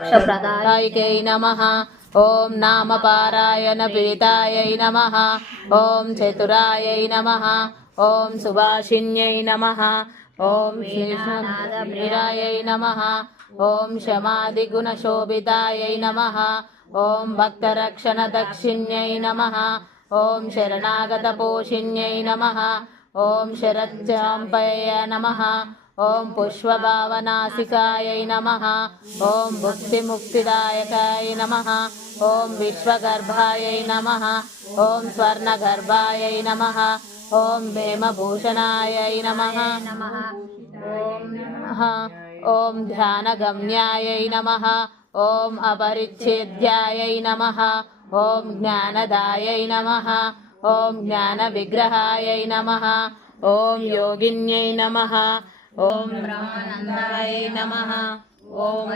मोक्षप्रदायिकै नमः। ॐ नामपारायणपीतायै नमः। ॐ चतुरायै नमः। ॐ सुभाषिन्यै नमः। ॐ वीणानादप्रियायै नमः। ॐ शमादिगुणशोभितायै नमः। ॐ भक्तरक्षणदक्षिण्यै नमः। ॐ शरणागतपोषिण्यै नमः। ॐ शरच्चाम्पय नमः। ॐ पुष्पभावनासिकायै नमः। ॐ भुक्तिमुक्तिदायकाय नमः। ॐ विश्वगर्भायै नमः। ॐ स्वर्णगर्भायै नमः। ॐ हेमभूषणायै नमः। ॐ ध्यानगम्यायै नमः। ॐ अपरिच्छेद्यायै नमः। ॐ ज्ञानदायै नमः। ॐ ज्ञानविग्रहायै नमः। ॐ योगिन्यै नमः। ॐ ब्रह्मानन्दायै नमः। ॐ